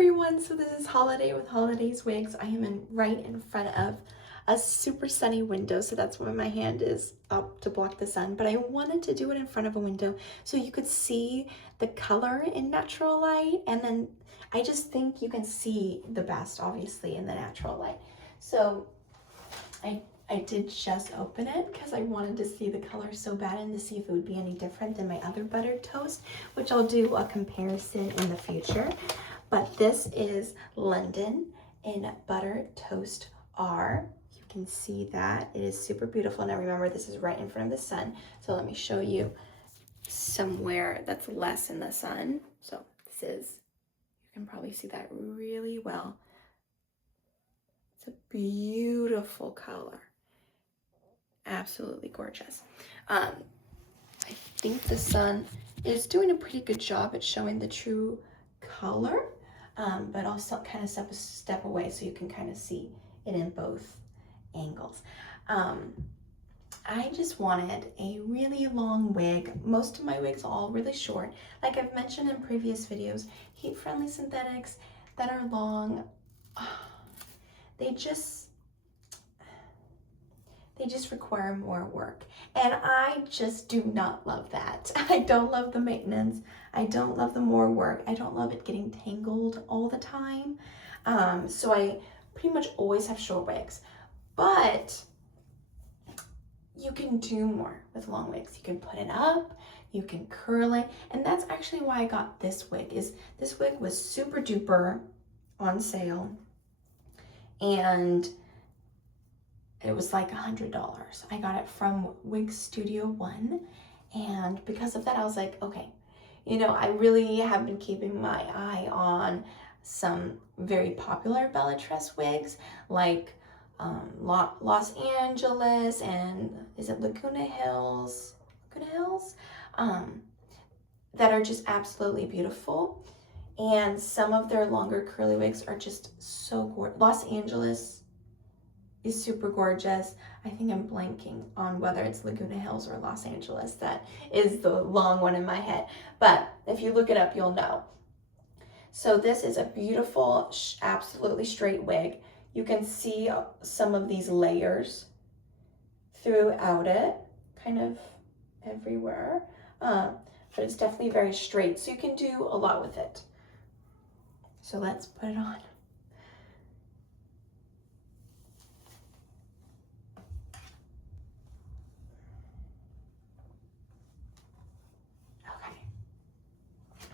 everyone, so this is Holiday with Holidays Wigs. I am right in front of a super sunny window, so that's why my hand is up to block the sun, but I wanted to do it in front of a window so you could see the color in natural light, and then I just think you can see the best, obviously, in the natural light. So I did just open it because I wanted to see the color so bad and to see if it would be any different than my other buttered toast, which I'll do a comparison in the future. But this is London in Butter Toast R. You can see that. It is super beautiful. Now remember, this is right in front of the sun. So let me show you somewhere that's less in the sun. So this is, you can probably see that really well. It's a beautiful color. Absolutely gorgeous. I think the sun is doing a pretty good job at showing the true color, but I'll still kind of step away so you can kind of see it in both angles. I just wanted a really long wig. Most of my wigs are all really short. Like I've mentioned in previous videos, heat-friendly synthetics that are long, they just require more work. And I just do not love that. I don't love the maintenance. I don't love the more work. I don't love it getting tangled all the time. So I pretty much always have short wigs. But you can do more with long wigs. You can put it up, you can curl it. And that's actually why I got this wig. This wig was super duper on sale. And it was like $100. I got it from Wig Studio One, and because of that, I was like, okay, you know, I really have been keeping my eye on some very popular Belletress wigs, like Los Angeles and is it Laguna Hills, that are just absolutely beautiful. And some of their longer curly wigs are just so gorgeous. Los Angeles is super gorgeous. I think I'm blanking on whether it's Laguna Hills or Los Angeles. That is the long one in my head. But if you look it up, you'll know. So this is a beautiful, absolutely straight wig. You can see some of these layers throughout it, kind of everywhere. But it's definitely very straight, so you can do a lot with it. So let's put it on.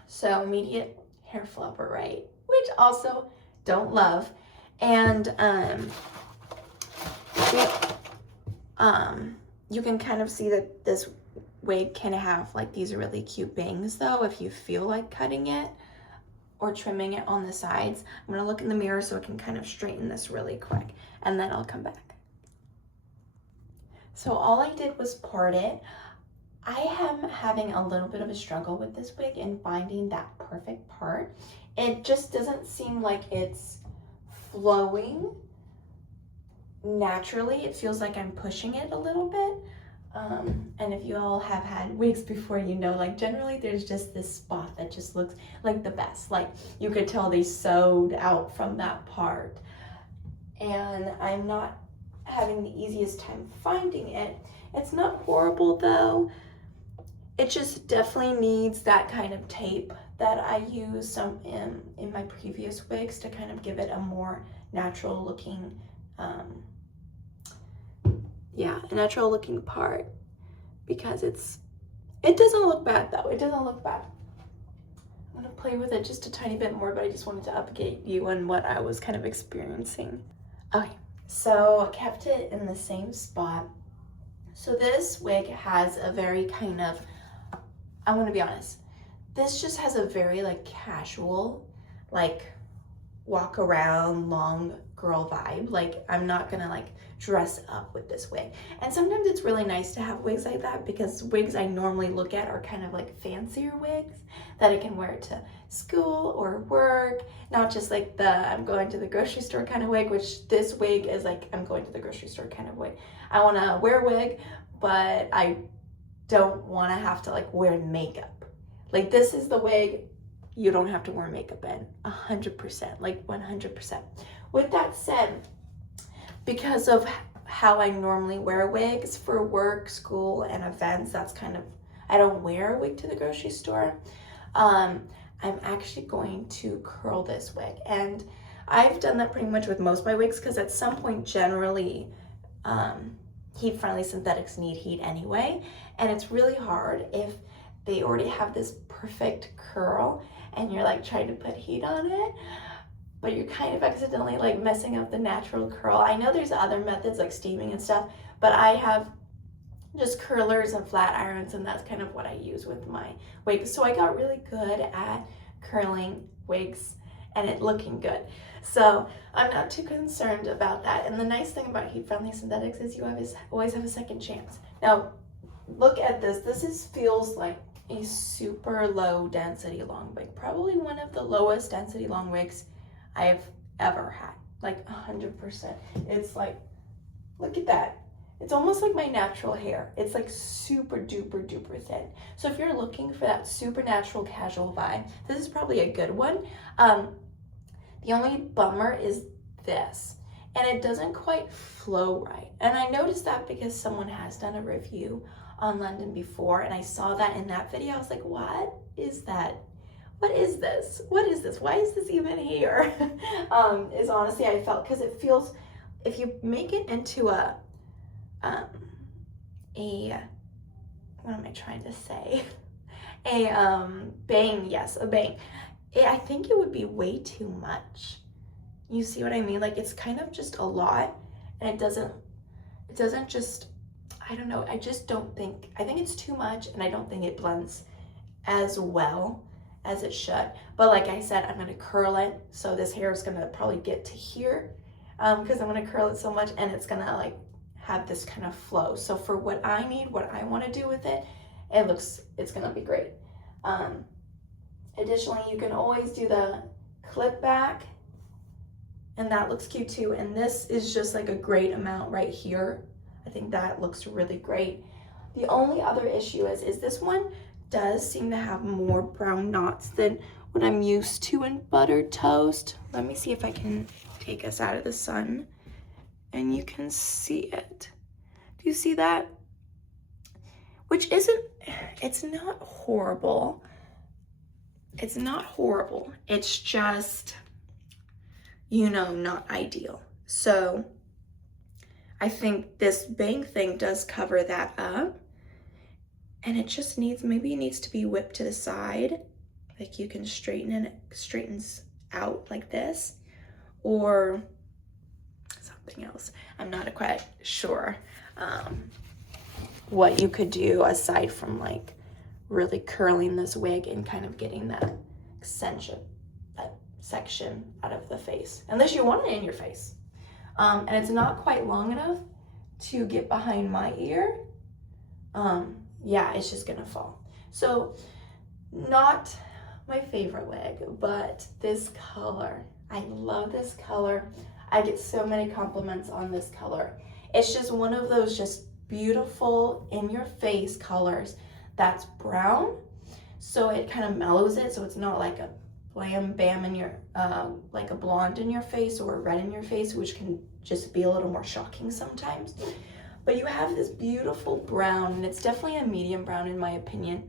So immediate hair flopper, right? Which also don't love. And you can kind of see that this wig can have like these really cute bangs though, if you feel like cutting it or trimming it on the sides. I'm gonna look in the mirror so I can kind of straighten this really quick, and then I'll come back. So all I did was part it. I am having a little bit of a struggle with this wig and finding that perfect part. It just doesn't seem like it's flowing naturally. It feels like I'm pushing it a little bit. And if you all have had wigs before, you know, like generally there's just this spot that just looks like the best. Like you could tell they sewed out from that part. And I'm not having the easiest time finding it. It's not horrible though. It just definitely needs that kind of tape that I use some in my previous wigs to kind of give it a more natural looking, a natural looking part, because it doesn't look bad though. It doesn't look bad. I'm gonna play with it just a tiny bit more, but I just wanted to update you on what I was kind of experiencing. Okay, so I kept it in the same spot. So this wig has a very kind of, I'm gonna be honest, this just has a very like casual, like walk around long girl vibe. Like I'm not gonna like dress up with this wig. And sometimes it's really nice to have wigs like that, because wigs I normally look at are kind of like fancier wigs that I can wear to school or work, not just like the I'm going to the grocery store kind of wig, which this wig is like I'm going to the grocery store kind of wig. I wanna wear a wig, but I don't want to have to like wear makeup. Like this is the wig you don't have to wear makeup in, 100%, like 100%. With that said, because of how I normally wear wigs for work, school, and events, that's kind of, I don't wear a wig to the grocery store. I'm actually going to curl this wig, and I've done that pretty much with most of my wigs, because at some point, generally, heat-friendly synthetics need heat anyway, and it's really hard if they already have this perfect curl and you're like trying to put heat on it, but you're kind of accidentally like messing up the natural curl. I know there's other methods like steaming and stuff, but I have just curlers and flat irons, and that's kind of what I use with my wigs. So I got really good at curling wigs and it looking good. So I'm not too concerned about that. And the nice thing about heat-friendly synthetics is you always have a second chance. Now, look at this. This feels like a super low density long wig. Probably one of the lowest density long wigs I've ever had. Like 100%. It's like, look at that. It's almost like my natural hair. It's like super duper duper thin. So if you're looking for that super natural casual vibe, this is probably a good one. The only bummer is this, and it doesn't quite flow right. And I noticed that because someone has done a review on London before, and I saw that in that video. I was like, what is that? What is this? What is this? Why is this even here? Is honestly, I felt, because it feels, if you make it into what am I trying to say? A bang, yes, a bang. I think it would be way too much. You see what I mean? Like, it's kind of just a lot, and it doesn't just, I don't know, I just don't think, I think it's too much, and I don't think it blends as well as it should. But like I said, I'm gonna curl it, so this hair is gonna probably get to here, because I'm gonna curl it so much, and it's gonna like have this kind of flow. So for what I need, what I wanna do with it, it's gonna be great. Additionally, you can always do the clip back, and that looks cute too. And this is just like a great amount right here. I think that looks really great. The only other issue is this one does seem to have more brown knots than what I'm used to in buttered toast. Let me see if I can take us out of the sun and you can see it. Do you see that? Which isn't, it's not horrible. It's not horrible. It's just, you know, not ideal. So I think this bang thing does cover that up. And it just needs, maybe it needs to be whipped to the side. Like you can straighten it, straightens out like this, or something else. I'm not quite sure what you could do aside from like really curling this wig and kind of getting that extension, that section out of the face, unless you want it in your face. And it's not quite long enough to get behind my ear. Yeah, it's just gonna fall. So not my favorite wig, but this color, I love this color. I get so many compliments on this color. It's just one of those just beautiful in your face colors that's brown, so it kind of mellows it, so it's not like a blam bam in your like a blonde in your face or a red in your face, which can just be a little more shocking sometimes. But you have this beautiful brown, and it's definitely a medium brown in my opinion,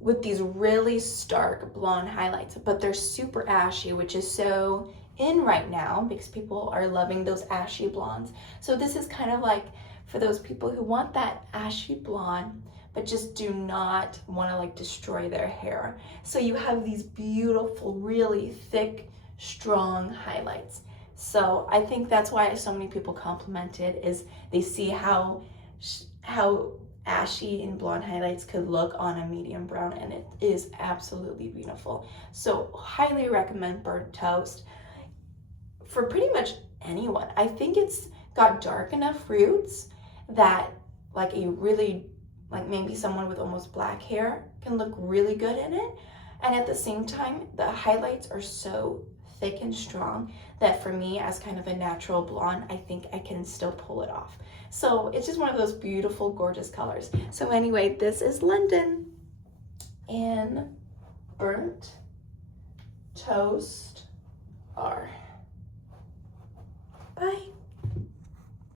with these really stark blonde highlights, but they're super ashy, which is so in right now because people are loving those ashy blondes. So this is kind of like for those people who want that ashy blonde, but just do not want to like destroy their hair. So you have these beautiful, really thick, strong highlights. So I think that's why so many people compliment it, is they see how ashy and blonde highlights could look on a medium brown, and it is absolutely beautiful. So highly recommend burnt toast for pretty much anyone. I think it's got dark enough roots that like a really, like maybe someone with almost black hair can look really good in it. And at the same time, the highlights are so thick and strong that for me, as kind of a natural blonde, I think I can still pull it off. So it's just one of those beautiful, gorgeous colors. So anyway, this is London in burnt toast are. Bye.